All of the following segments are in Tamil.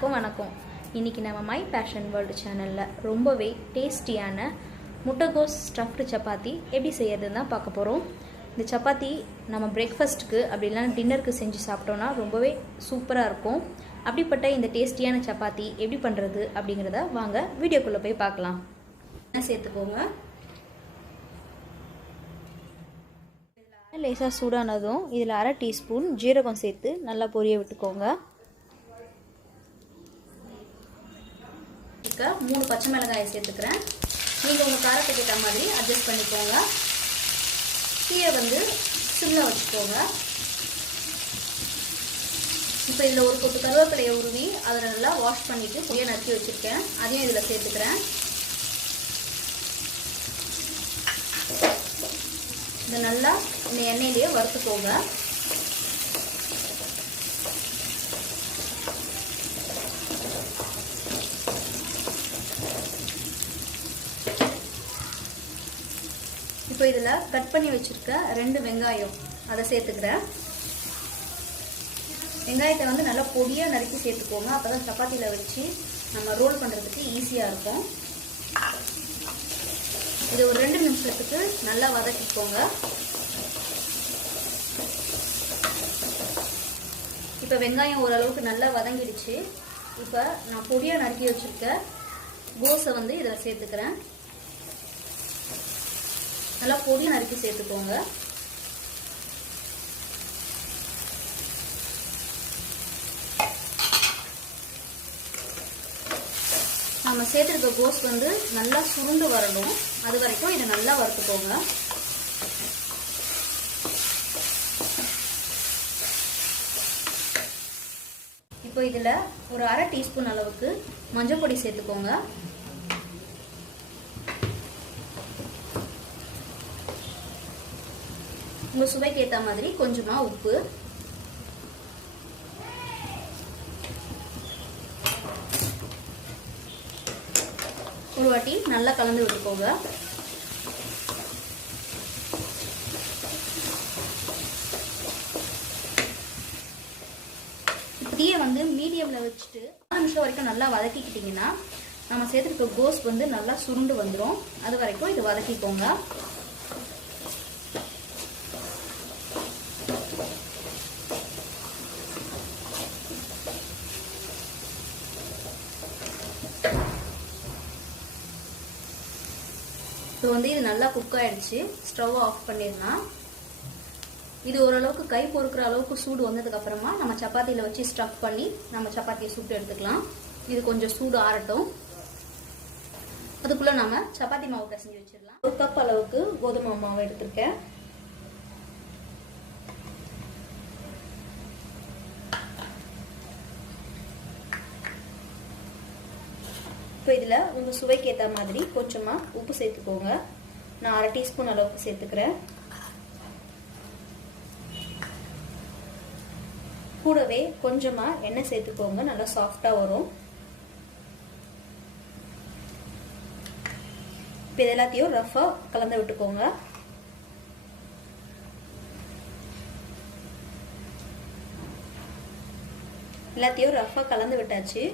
எல்லாருக்கும் வணக்கம். இன்னைக்கு நம்ம மை பேஷன் வேர்ல்டு சேனல்ல ரொம்பவே டேஸ்டியான முட்டைகோஸ் ஸ்டஃப்டு சப்பாத்தி எப்படி செய்யறதுன்னு தான் பார்க்க போறோம். இந்த சப்பாத்தி நம்ம பிரேக்ஃபாஸ்ட்க்கு அப்படி இல்லைன்னா டின்னருக்கு செஞ்சு சாப்பிட்டோம்னா ரொம்பவே சூப்பராக இருக்கும். அப்படிப்பட்ட இந்த டேஸ்டியான சப்பாத்தி எப்படி பண்ணுறது அப்படிங்கிறத வாங்க வீடியோக்குள்ளே போய் பார்க்கலாம். சேர்த்துக்கோங்க. லேசாக சூடானதும் இதில் 1/2 டீஸ்பூன் ஜீரகம் சேர்த்து நல்லா பொரிய விட்டுக்கோங்க. 3 பச்சை மிளகாயை சேர்த்துக்கிறேன். நீங்கள் உங்கள் காரத்துக்கு ஏற்ற மாதிரி அட்ஜஸ்ட் பண்ணிக்கோங்க. கீரை சிம்மில் வச்சுக்கோங்க. இப்போ இதில் ஒரு கொத்து கருவேப்பிலையை உருவி அதை நல்லா வாஷ் பண்ணிவிட்டு பொடியை நறுக்கி வச்சுருக்கேன். அதையும் இதில் சேர்த்துக்கிறேன். இதை நல்லா இந்த எண்ணெயிலேயே வறுத்துக்கோங்க. இப்போ இதில் கட் பண்ணி வச்சுருக்க 2 வெங்காயம் அதை சேர்த்துக்கிறேன். வெங்காயத்தை நல்லா பொடியாக நறுக்கி சேர்த்துக்கோங்க. அப்போ தான் சப்பாத்தியில் வச்சு நம்ம ரோல் பண்ணுறதுக்கு ஈஸியாக இருக்கும். இது ஒரு 2 நிமிஷத்துக்கு நல்லா வதக்கிக்கோங்க. இப்போ வெங்காயம் ஓரளவுக்கு நல்லா வதங்கிடுச்சு. இப்போ நான் பொடியாக நறுக்கி வச்சுருக்க கோஸை இதில் சேர்த்துக்கிறேன். நல்லா பொடியாக நறுக்கி சேர்த்துக்கோங்க. நம்ம சேர்த்துருக்க கோஸ் நல்லா சுருண்டு வரணும். அது வரைக்கும் இதை நல்லா வறுத்துக்கோங்க. இப்போ இதில் ஒரு 1/2 டீஸ்பூன் அளவுக்கு மஞ்சள் பொடி சேர்த்துக்கோங்க. உங்கள் சுவைக்கு ஏற்ற மாதிரி கொஞ்சமாக உப்பு, ஒரு வாட்டி நல்லா கலந்து விட்டுக்கோங்க. இப்படியே மீடியமில் வச்சுட்டு 4 நிமிஷம் வரைக்கும் நல்லா வதக்கிக்கிட்டிங்கன்னா நம்ம சேர்த்துருக்க கோஸ் நல்லா சுருண்டு வந்துடும். அது வரைக்கும் இதை வதக்கிக்கோங்க. இப்போ இது நல்லா குக் ஆயிடுச்சு. ஸ்டவ் ஆஃப் பண்ணிடலாம். இது ஓரளவுக்கு கை பொறுக்கிற அளவுக்கு சூடு வந்ததுக்கு அப்புறமா நம்ம சப்பாத்தியில் வச்சு ஸ்டஃப் பண்ணி நம்ம சப்பாத்தியை சுட்டு எடுத்துக்கலாம். இது கொஞ்சம் சூடு ஆறட்டும். அதுக்குள்ள நம்ம சப்பாத்தி மாவு பிசைஞ்சு வச்சிடலாம். 1 கப் அளவுக்கு கோதுமை மாவு எடுத்திருக்கேன். இப்போ இதில் உங்கள் சுவைக்கு ஏற்ற மாதிரி கொஞ்சமாக உப்பு சேர்த்துக்கோங்க. நான் 1/2 டீஸ்பூன் அளவுக்கு சேர்த்துக்கிறேன். கூடவே கொஞ்சமாக எண்ணெய் சேர்த்துக்கோங்க. நல்லா சாஃப்டாக வரும். இப்போ இது எல்லாத்தையும் ரஃபாக கலந்து விட்டுக்கோங்க. எல்லாத்தையும் ரஃபாக கலந்து விட்டாச்சு.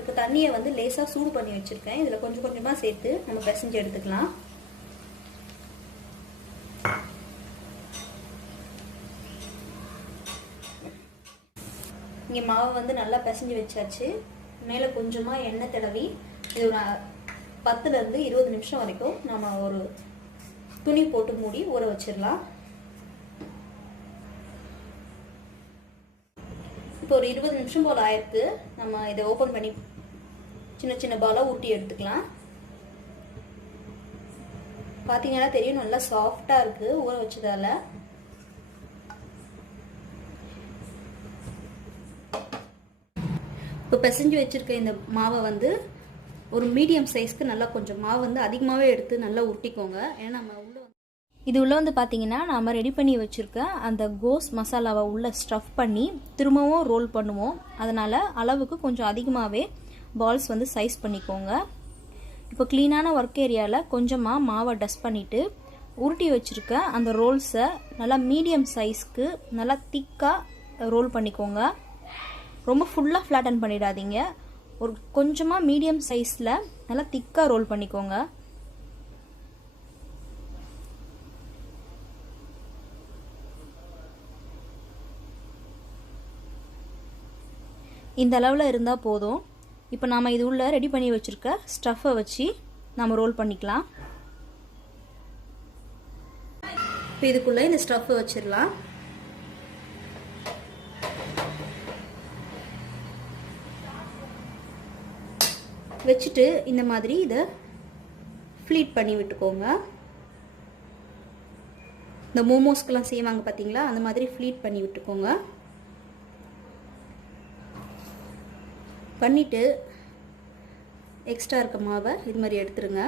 இப்போ தண்ணியை லேசாக சூடு பண்ணி வச்சுருக்கேன். இதில் கொஞ்சம் கொஞ்சமாக சேர்த்து நம்ம பிசைஞ்சு எடுத்துக்கலாம். இங்கே மாவு நல்லா பிசைஞ்சு வச்சாச்சு. மேலே கொஞ்சமாக எண்ணெய் தடவி இது ஒரு 10லேருந்து 20 நிமிஷம் வரைக்கும் நம்ம ஒரு துணி போட்டு மூடி ஊற வச்சிடலாம். இப்போ ஒரு 20 நிமிஷம் போல் ஆயிருக்கு. நம்ம இதை ஓப்பன் பண்ணி சின்ன சின்ன பாலாக ஊட்டி எடுத்துக்கலாம். பார்த்தீங்கன்னா தெரியும், நல்லா சாஃப்டாக இருக்குது ஊற வச்சதால. இப்போ பிசைஞ்சு வச்சுருக்க இந்த மாவை ஒரு மீடியம் சைஸ்க்கு நல்லா கொஞ்சம் மாவு அதிகமாகவே எடுத்து நல்லா உருட்டிக்கோங்க. ஏன்னா நம்ம இது உள்ளே பார்த்தீங்கன்னா நம்ம ரெடி பண்ணி வச்சுருக்க அந்த கோஸ் மசாலாவை உள்ளே ஸ்டஃப் பண்ணி திரும்பவும் ரோல் பண்ணுவோம். அதனால் அளவுக்கு கொஞ்சம் அதிகமாகவே பால்ஸ் சைஸ் பண்ணிக்கோங்க. இப்போ க்ளீனான ஒர்க் ஏரியாவில் கொஞ்சமாக மாவை டஸ்ட் பண்ணிவிட்டு உருட்டி வச்சுருக்க அந்த ரோல்ஸை நல்லா மீடியம் சைஸ்க்கு நல்லா திக்காக ரோல் பண்ணிக்கோங்க. ரொம்ப ஃபுல்லாக ஃப்ளாட்டன் பண்ணிடாதீங்க. ஒரு கொஞ்சமாக மீடியம் சைஸில் நல்லா திக்காக ரோல் பண்ணிக்கோங்க. இந்த அளவில் இருந்தால் போதும். இப்போ நாம் இது உள்ள ரெடி பண்ணி வச்சுருக்க ஸ்டஃப்பை வச்சு நாம் ரோல் பண்ணிக்கலாம். இப்போ இதுக்குள்ளே இந்த ஸ்டஃப்பை வச்சிடலாம். வச்சுட்டு இந்த மாதிரி இதை ஃப்ளீட் பண்ணி விட்டுக்கோங்க. இந்த மோமோஸ்க்கெலாம் செய்வாங்க பார்த்தீங்களா, அந்த மாதிரி ஃப்ளீட் பண்ணி விட்டுக்கோங்க. பண்ணிவிட்டு எக்ஸ்ட்ரா இருக்க மாவை இது மாதிரி எடுத்துருங்க.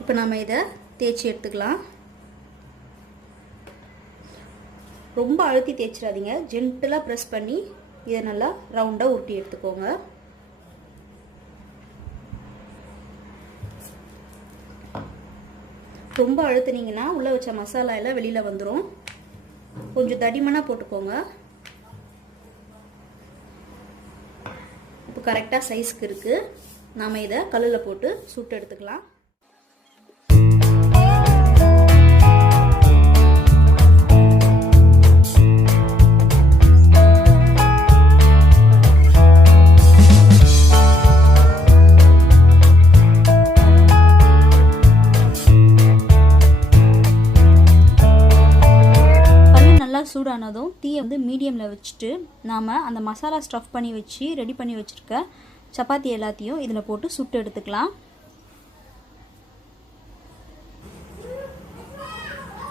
இப்போ நம்ம இதை தேய்ச்சி எடுத்துக்கலாம். ரொம்ப அழுத்தி தேய்ச்சிடாதீங்க, ஜென்டலாக ப்ரெஸ் பண்ணி இதை நல்லா ரவுண்டாக உருட்டி எடுத்துக்கோங்க. ரொம்ப அழுத்துனீங்கன்னா உள்ளே வச்ச மசாலா எல்லாம் வெளியில் வந்துடும். கொஞ்சம் தடிமனாக போட்டுக்கோங்க. இப்போ கரெக்டாக சைஸ்க்கு இருக்குது. நாம் இதை கல்லில் போட்டு சுட்டு எடுத்துக்கலாம். சூடானதும் தீயை வந்து மீடியமில் வச்சுட்டு நாம் அந்த மசாலா ஸ்டஃப் பண்ணி வச்சு ரெடி பண்ணி வச்சுருக்க சப்பாத்தி எல்லாத்தையும் இதில் போட்டு சுட்டு எடுத்துக்கலாம்.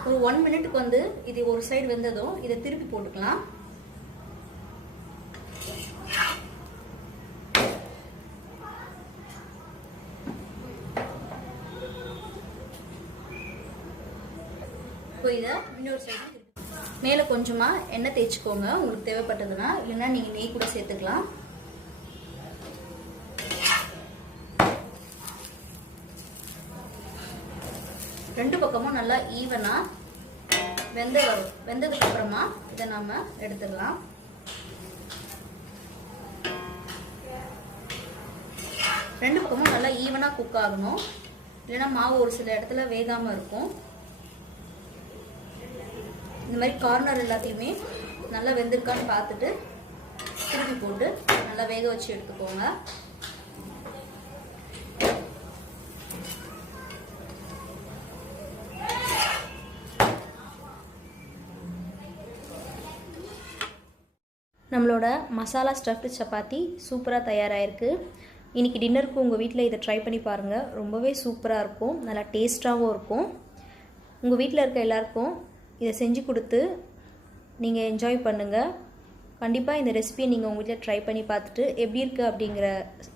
ஒரு 1 மினிட்டுக்கு வந்து இது ஒரு சைடு வெந்ததும் இதை திருப்பி போட்டுக்கலாம். இப்போ இதை இன்னொரு சைடு மேலே கொஞ்சமாக எண்ணெய் தேய்ச்சிக்கோங்க உங்களுக்கு தேவைப்பட்டதுன்னா, இல்லைன்னா நீங்கள் நெய் கூட சேர்த்துக்கலாம். ரெண்டு பக்கமும் நல்லா ஈவனாக வெந்ததுக்கு அப்புறமா இதை நாம் எடுத்துடலாம். ரெண்டு பக்கமும் நல்லா ஈவனாக குக் ஆகணும், இல்லைன்னா மாவு ஒரு சில இடத்துல வேகாமல் இருக்கும். இந்த மாதிரி கார்னர் எல்லாத்தையுமே நல்லா வெந்திருக்கான்னு பார்த்துட்டு திருப்பி போட்டு நல்லா வேக வச்சு எடுத்துக்கோங்க. நம்மளோட மசாலா ஸ்டஃப்டு சப்பாத்தி சூப்பராக தயாராகிருக்கு. இன்றைக்கி டின்னருக்கு உங்கள் வீட்டில் இதை ட்ரை பண்ணி பாருங்கள். ரொம்பவே சூப்பராக இருக்கும், நல்லா டேஸ்ட்டாகவும் இருக்கும். உங்கள் வீட்டில் இருக்க எல்லாருக்கும் இதை செஞ்சு கொடுத்து நீங்கள் என்ஜாய் பண்ணுங்கள். கண்டிப்பாக இந்த ரெசிபியை நீங்கள் உங்கள் வீட்டில் ட்ரை பண்ணி பார்த்துட்டு எப்படி இருக்குது அப்படிங்கிற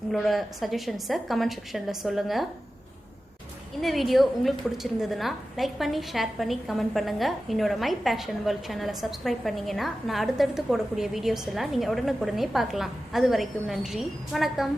உங்களோட சஜஷன்ஸை கமெண்ட் செக்ஷனில் சொல்லுங்கள். இந்த வீடியோ உங்களுக்கு பிடிச்சிருந்ததுன்னா லைக் பண்ணி ஷேர் பண்ணி கமெண்ட் பண்ணுங்கள். என்னோட மை பேஷன் வேர்ல்ட் சேனலை சப்ஸ்கிரைப் பண்ணிங்கன்னா நான் அடுத்தடுத்து போடக்கூடிய வீடியோஸ் எல்லாம் நீங்கள் உடனுக்குடனே பார்க்கலாம். அது வரைக்கும் நன்றி, வணக்கம்.